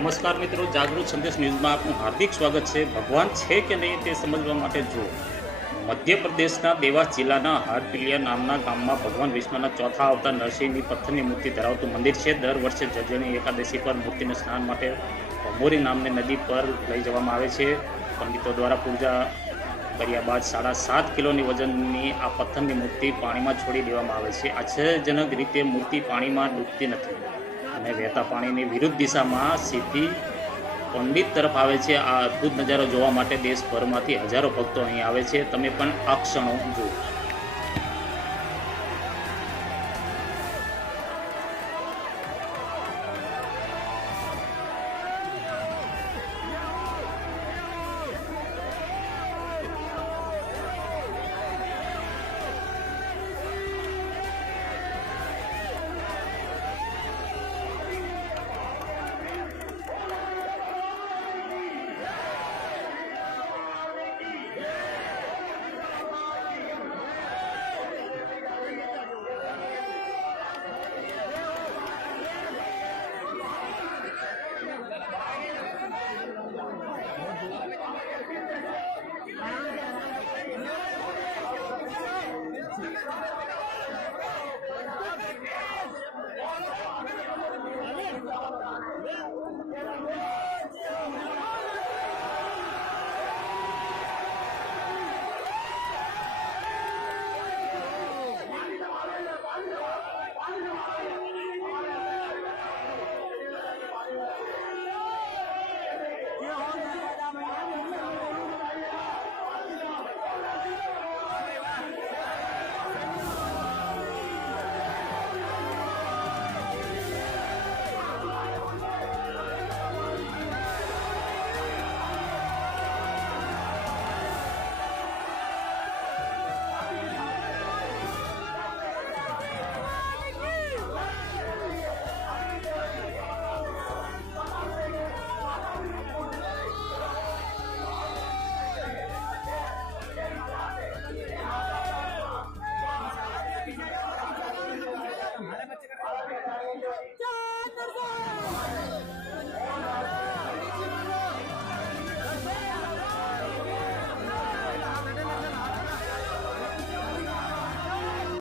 નમસ્કાર મિત્રો, જાગૃત સંદેશ ન્યૂઝમાં આપનું હાર્દિક સ્વાગત છે। ભગવાન છે કે નહીં તે સમજવા માટે જો મધ્યપ્રદેશના દેવાસ જિલ્લાના હાડપિલિયા નામના ગામમાં ભગવાન વિષ્ણુના ચોથા અવતાર નરસિંહની પથ્થરની મૂર્તિ ધરાવતું મંદિર છે। દર વર્ષે જજણી એકાદશી પર મૂર્તિને સ્નાન માટે ભમોરી નામની નદી પર લઈ જવામાં આવે છે। પંડિતો દ્વારા પૂજા કર્યા બાદ 7.5 કિલોની વજનની આ પથ્થરની મૂર્તિ પાણીમાં છોડી દેવામાં આવે છે। આશ્ચર્યજનક રીતે મૂર્તિ પાણીમાં ડૂબતી નથી અને વહેતા પાણીની વિરુદ્ધ દિશામાં સીધી પંડિત તરફ આવે છે। આ અદ્ભુત નજારો જોવા માટે દેશભરમાંથી હજારો ભક્તો અહીં આવે છે। તમે પણ આ ક્ષણો જુઓ।